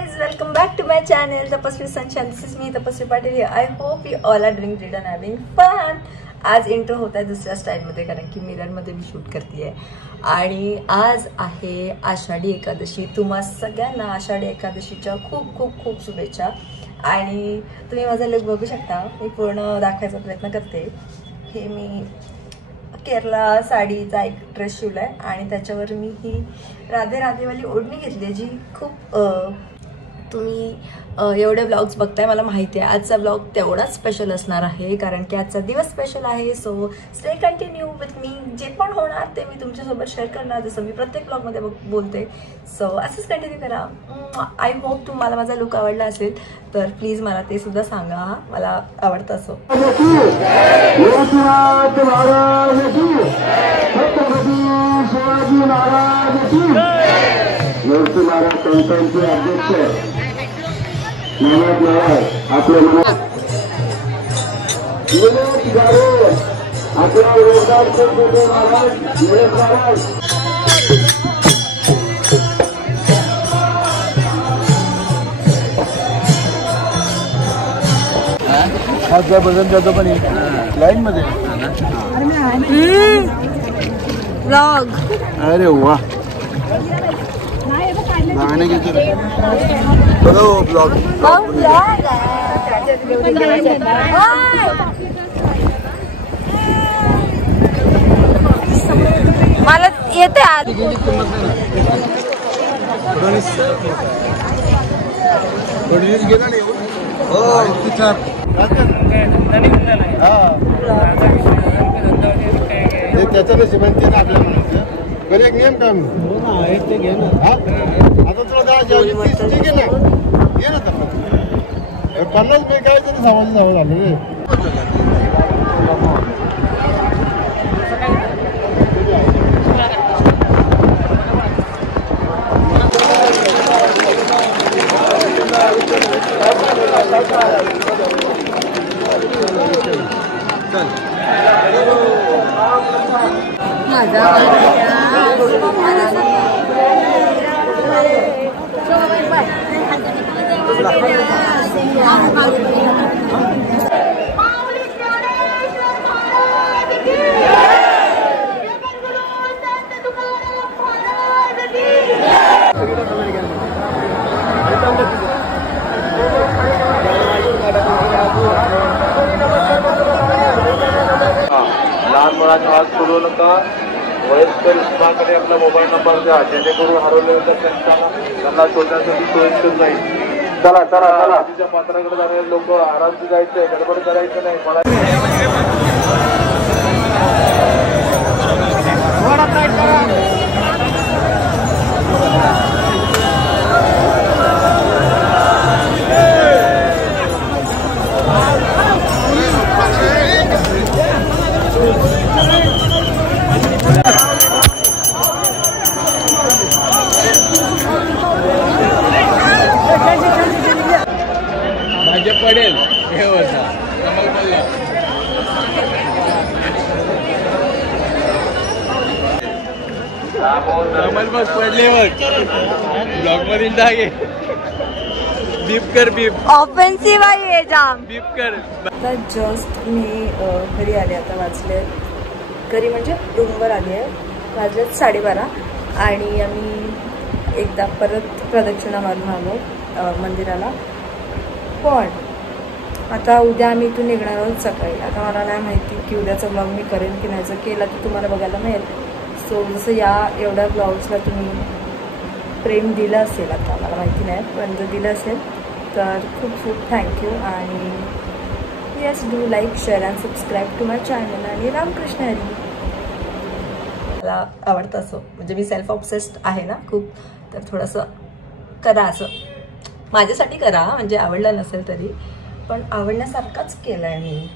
guys, welcome back to my channel Tapaswi Sunshine. This is me Tapaswi Patil here. I hope you all are doing great and having fun. आज intro होता है दुसऱ्या style मध्ये कारण की mirror मध्ये मी shoot करते आणि आज आहे आषाढी एकादशी. तुम्हा सगळ्यांना आषाढी एकादशीच्या खूप खूप खूप शुभेच्छा. आणि तुम्ही माझा लुक बघू शकता, मी पूर्ण दाखवायचा प्रयत्न करते. हे मी केरला साडीचा एक ड्रेस शिवलाय आणि त्याच्यावर मी ही राधे राधेवाली ओढणी घेतली जी खूप तुम्ही एवढे व्लॉग्स बघताय मला माहिती आहे. आजचा व्लॉग तेवढाच स्पेशल असणार आहे कारण की आजचा दिवस स्पेशल आहे. So stay continue with me. जे पण होणार ते मी तुमच्यासोबत शेअर करणार जसं मी प्रत्येक व्लॉगमध्ये बोलते. सो असंच कंटिन्यू करा. आय होप तुम्हाला माझा लुक आवडला असेल तर प्लीज मला ते सुद्धा सांगा, मला आवडतं असो. आज काय बदल जातो पण लाईन मध्ये व्लॉग. अरे वा गाणे घेतो बघा ब्लॉग. मला येते आज त्याच्याने सिमेंट ना आपल्या म्हणायचं पण एक नियम काम ते घे ना. आता तुला ठीक आहे ना, घे ना. 50 रुपये काय तरी सामाजिक जावं झालं. लहान मुलांना हात सोडू नका. वयस्कर इस्माकडे आपला मोबाईल नंबर द्या जेणेकरून हरवले तर त्यांना शोधण्यासाठी सोयीस्कर जाईल. चला चला चला तिच्या पात्राकडे जाणारे लोक आरामची जायचंय, गडबड करायचं नाही. मला पडेल हे होता कमल बघ पडले बघ. ब्लॉग मध्ये टाके बीप कर बीप ऑफेन्सिव्ह आहे जाम. बीप कर. आता जस्ट मी घरी आले. आता वाजले घरी म्हणजे रूमवर आली आहे. वाजलेत 12:30 आणि आम्ही एकदा परत प्रदक्षिणा मारून आलो मंदिराला. पण आता उद्या आम्ही इथून निघणार आहोत सकाळी. आता मला नाही माहिती की उद्याचा ब्लॉग मी करेन की नाही. जर केला तर तुम्हाला बघायला मिळेल. सो जसं या एवढ्या ब्लॉग्सला तुम्ही प्रेम दिलं असेल, आता मला माहिती नाही पण जर दिलं असेल तर खूप खूप थँक्यू. आणि yes, do like share and subscribe to my channel. आणि रामकृष्ण हरी. मला आवडतं असं, म्हणजे मी सेल्फ ऑब्सेस्ड आहे ना खूप, तर थोडंसं करा असं माझ्यासाठी करा. म्हणजे आवडलं नसेल तरी पण आवडण्यासारखाच केलं आहे मी.